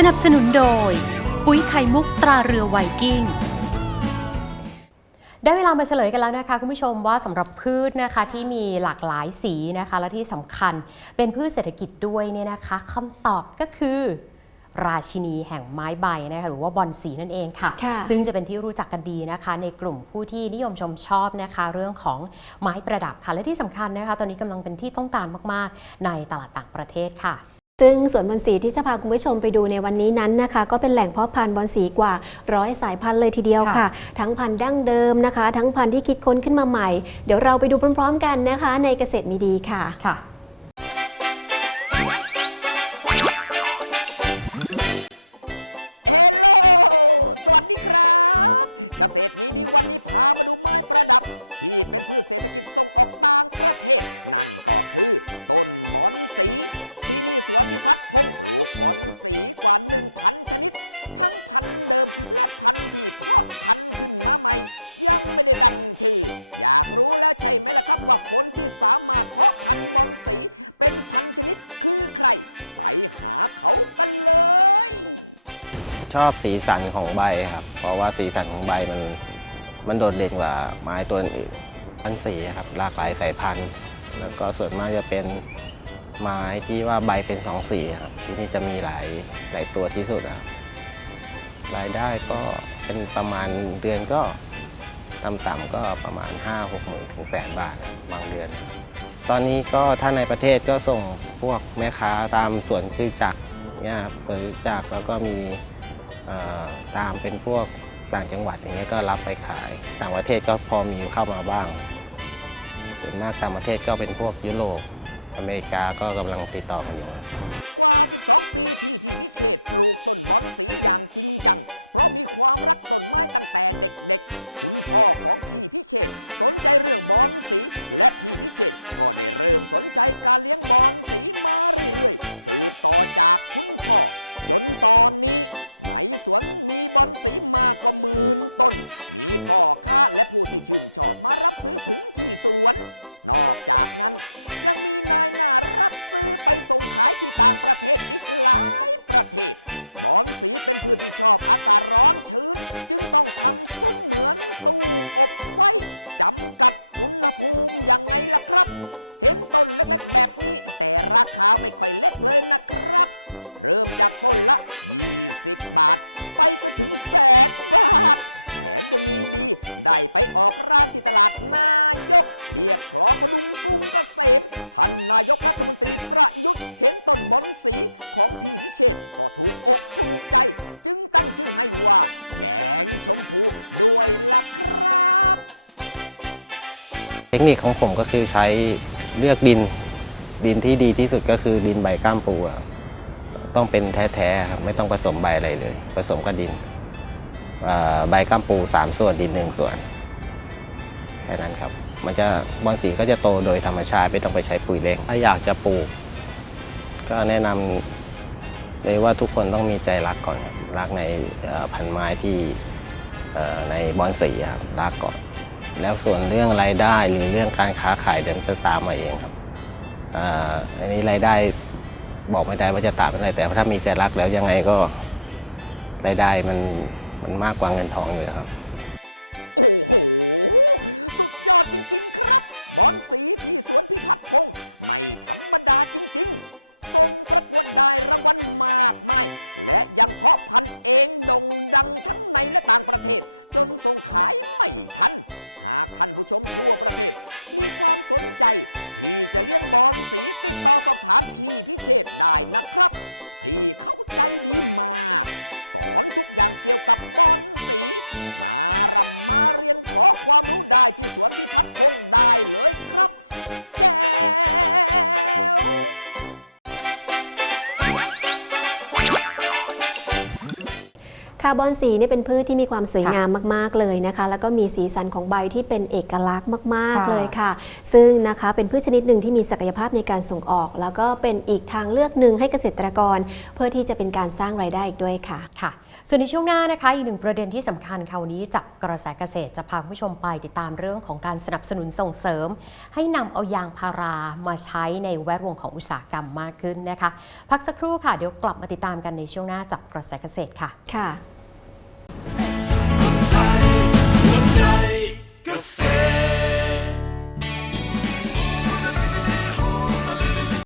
สนับสนุนโดย ปุ๋ยไข่มุกตราเรือไวกิ้ง ได้เวลามาเฉลยกันแล้วนะคะ คุณผู้ชมว่าสำหรับพืชนะคะที่มีหลากหลายสีนะคะ และที่สำคัญเป็นพืชเศรษฐกิจด้วยเนี่ยนะคะคำตอบก็คือราชินีแห่งไม้ใบนะคะหรือว่าบอนสีนั่นเองค่ะ ค่ะซึ่งจะเป็นที่รู้จักกันดีนะคะ ในกลุ่มผู้ที่นิยมชมชอบนะคะ เรื่องของไม้ประดับค่ะและที่สำคัญนะคะ ตอนนี้กำลังเป็นที่ต้องการมากๆ ในตลาดต่างประเทศค่ะ ซึ่งสวนบอนสีที่จะพาคุณผู้ชมไปดูในวันนี้นั้นนะคะ ก็เป็นแหล่งเพาะพันธุ์บอนสีกว่าร้อยสายพันธุ์เลยทีเดียวค่ะค่ะ ทั้งพันธุ์ดั้งเดิมนะคะ ทั้งพันธุ์ที่คิดค้นขึ้นมาใหม่ เดี๋ยวเราไปดูพร้อมๆ กันนะคะ ในเกษตรมีดีค่ะค่ะเฮลโลสวัสดีครับ เกษตรมีดีวันนี้พามาดูไม้ประดับ ที่เป็นพืชเศรษฐกิจส่งออกต่างประเทศ นั่นก็คือต้นบอนสี ที่นี่สวนพิพัฒน์พงศ์ปลูกบอนสีกว่า 1,000 ชนิด ทั้งพันธุ์เดิมและพันธุ์ที่เพาะพันธุ์ขึ้นมาใหม่ ยังไม่ได้ตั้งชื่อ อยากรู้แล้วใช่ไหมล่ะครับว่าคนที่สามารถเพาะพันธุ์บอนสีเป็นพันชนิดคือใคร ไปหาเขากันเลย ชอบสีสันของใบครับ เพราะว่าสีสันของใบมันมันโดดเด่นกว่าไม้ตัวอื่นพันสีครับหลากหลายสายพันธุ์ แล้วก็ส่วนมากจะเป็น ไม้ที่ว่าใบเป็นสองสีครับที่นี่จะมีหลายหลายตัวที่สุดครับรายได้ก็เป็นประมาณเดือนก็ต่ำๆก็ประมาณ 5 6หมื่นถึงแสนบาทบางเดือน ตอนนี้ก็ถ้าในประเทศก็ส่งพวกแม่ค้าตามสวนจตุจักรเนี่ยครับสวนจตุจักรแล้วก็มีตามเป็นพวกต่างจังหวัดอย่างเงี้ยก็รับไปขาย ต่างประเทศก็พอมีเข้ามาบ้างส่วนมากต่างประเทศก็เป็นพวกยุโรป อเมริกาก็กำลังติดต่อกันอยู่ กว่า 12 ปีที่พี่พิเชษปลูกต้นบอนสีอย่างจริงจัง เพราะมีความรักต้นไม้ตั้งแต่เด็กๆ คุณพ่อของพี่พิเชษสนใจเรื่องบอนสี และพี่พิเชษก็ได้เริ่มสนใจการเลี้ยงบอนสีมาเรื่อยๆ สืบต่อจากคุณพ่อ จนตอนนี้ในสวนมีบอนสีมากกว่าหมื่นต้น มีพ่อค้าและผู้ที่ชื่นชอบมารับซื้อถึงที่สวน นอกจากนั้น ยังมีนายหน้ารับซื้อไปส่งขายที่ต่างประเทศอีกหลายประเทศ บอนสีเป็นพืชที่ชอบอากาศร้อนชื้น จึงต้องทำซุ้มเหมือนตู้อบไว้จำกัดอุณหภูมิยังไงล่ะครับ เห็นต้นเล็กๆ แบบนี้ แต่ราคาไม่ค่อยเล็กเลยนะครับ เริ่มจากต้นละ 20 บาท ไปจนถึงแสนบาท แถมยังมีดี ได้ไปออกร้านที่ตลาดนายก เรียบคลองพดุงกรุงเกษมท่านนายกรัฐมนตรีประยุทธ์เห็นต้นบอนสีของพี่พิเชษก็ถูกอกถูกใจ จึงตั้งชื่อให้ว่า แดงชมพูด้วยล่ะครับ เทคนิคของผมก็คือใช้เลือกดิน ดินที่ดีที่สุดก็คือดินใบก้ามปูอะต้องเป็นแท้ๆครับไม่ต้องผสมใบอะไรเลย ผสมกับดิน ใบก้ามปูสามส่วนดินหนึ่งส่วน แค่นั้นครับ มันจะบอนสีก็จะโตโดยธรรมชาติไม่ต้องไปใช้ปุ๋ยเร่ง ถ้าอยากจะปลูก ก็แนะนำเลยว่าทุกคนต้องมีใจรักก่อนครับรักในพันไม้ที่ในบอนสีครับรักก่อน แล้วส่วนเรื่องรายได้หรือเรื่องการค้าขายเดี๋ยวมันจะตามมาเองครับอ,อันนี้รายได้บอกไม่ได้ว่าจะตามอะไรแต่ถ้ามีใจรักแล้วยังไงก็รายได้มัน มันมากกว่าเงินทองอยู่แล้วครับ โอ้โห สุดยอดจริง ๆ ครับ บอนสีที่สวนพิพัฒน์พงศ์ไม่ธรรมดาจริง ๆ ทรงประกวดได้รางวัลมากมาย และยังเพาะพันธุ์เองโด่งดังทั้งในและต่างประเทศ จนส่งขายไม่ทัน หากท่านผู้ชมทั่วประเทศ มีความสนใจ ที่จะเลี้ยงบอนสีติดต่อสอบถามพี่พิเชษได้นะครับ พี่เข้าใจดีมาก อนทุกอย่างเกี่ยวกับบอลสี มารำมาเรียนขอความรู้ได้ที่สวนพิพัฒน์พงศ์ได้เลยครับ แจาร์บอนสีเนี่ยเป็นพืชที่มีความสวยค่ะงามมาก ๆ เลยนะคะ แล้วก็มีสีสันของใบที่เป็นเอกลักษณ์มากค่ะๆเลยค่ะ ซึ่งนะคะเป็นพืชชนิดหนึ่งที่มีศักยภาพในการส่งออก แล้วก็เป็นอีกทางเลือกหนึ่งให้เกษตรกร เพื่อที่จะเป็นการสร้างรายได้อีกด้วยค่ะค่ะ ส่วนในช่วงหน้านะคะ อีกหนึ่งประเด็นที่สำคัญค่ะวันนี้จากกระแสเกษตรจะพาคุณผู้ชมไปติดตามเรื่องของการสนับสนุนส่งเสริม ให้นำเอายางพารามาใช้ในแวดวงของอุตสาหกรรมมากขึ้นนะคะ พักสักครู่ค่ะเดี๋ยวกลับมาติดตามกันในช่วงหน้าจากกระแสเกษตรค่ะค่ะ